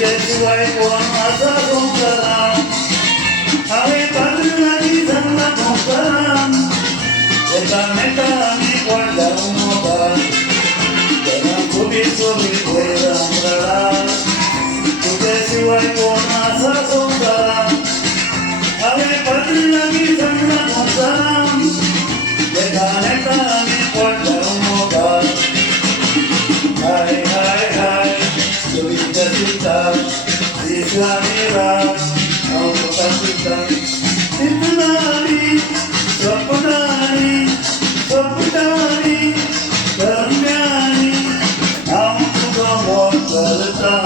तुझ्याशिवाय कोण माझा संसार हवे पांढरी झाला संसार एकामेकाने कोण जाऊ नका त्यांना सोबी सोबी तुझ्याशिवाय कोण माझा संसार हवे पांढरी झाला संसार एकामेकाने कोण जाऊ नका हाय हाय हाय सोबीच्या सीता दिसणारा अवकाशिता चिंतनारी स्वप्नारी स्वप्नारी करण्यारी नाम तुझं मोल करता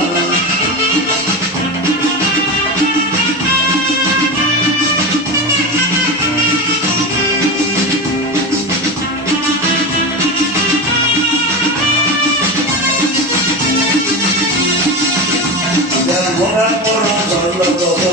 Morar por un solo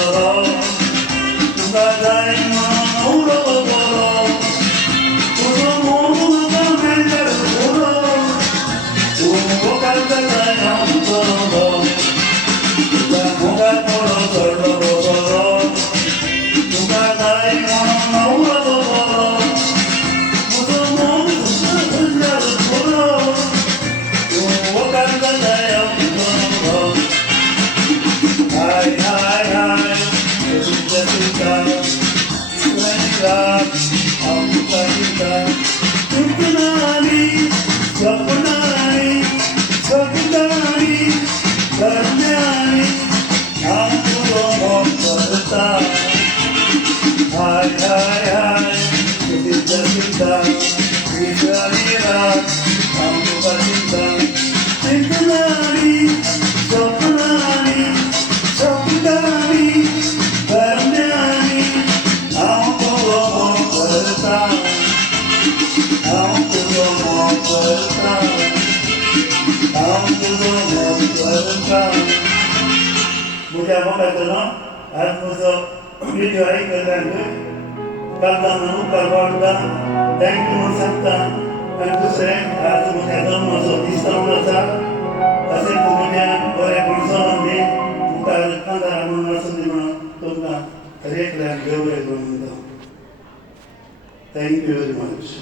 Mudah banget tu, harus masuk video ini kerana kalau nak kerja, thank you Santa, thank you sir, harus mudah masuk diskon masa, asal kemudian orang berusaha ni, bukan antara masuk di mana tu nak kerja kerana jauh dari mana. Thank you very much.